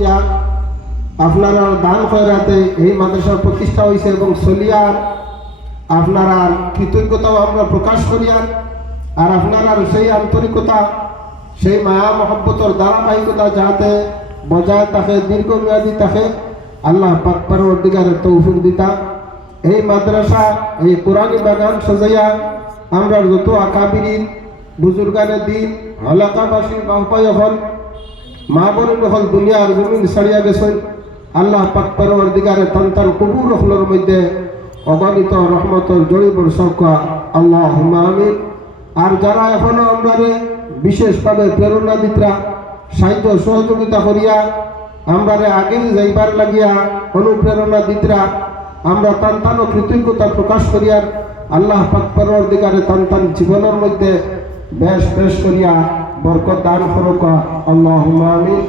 দিয়া আপনারা দান খয়রাতে এই মাদ্রাসার প্রতিষ্ঠা হয়েছে এবং চলিয়ার আপনারা কৃতজ্ঞতাও আমরা প্রকাশ করিয়ার আর আপনারা সেই আন্তরিকতা সেই মায়া মহব্বতর ধারাবাহিকতা যাতে বজায় থাকে দীর্ঘমেয়াদী থাকে আল্লাহ পাক পরওয়ারদিগারের তৌফিক দিতা এই মাদ্রাসা এই কোরআনী বাগান সাজাইয়া আমরা যত আকাবিরিন বুজুর্গানে দিন এলাকাবাসী বাহপাই হল মা বোনের হল দুনিয়ার জমিন ছাড়িয়া গেছেন আল্লাহ পাক পরওয়ারদিগারের তান কবুল হলর মধ্যে অগণিত রহমতর জড়ি বর্ষকা আল্লাহুম্মা আমিন। আর যারা এখনো আমরা বিশেষভাবে প্রেরণা দিতরা সাহায্য সহযোগিতা করিয়া আমরা আগে যাইবার লাগিয়া অনুপ্রেরণা দিতরা আমরা তান কৃতজ্ঞতা প্রকাশ করিয়ার আল্লাহ পাক পরওয়ারদিগারে তান জীবনের মধ্যে বেশ করিয়া বরকত দান করুক আল্লাহুম্মা আমিন।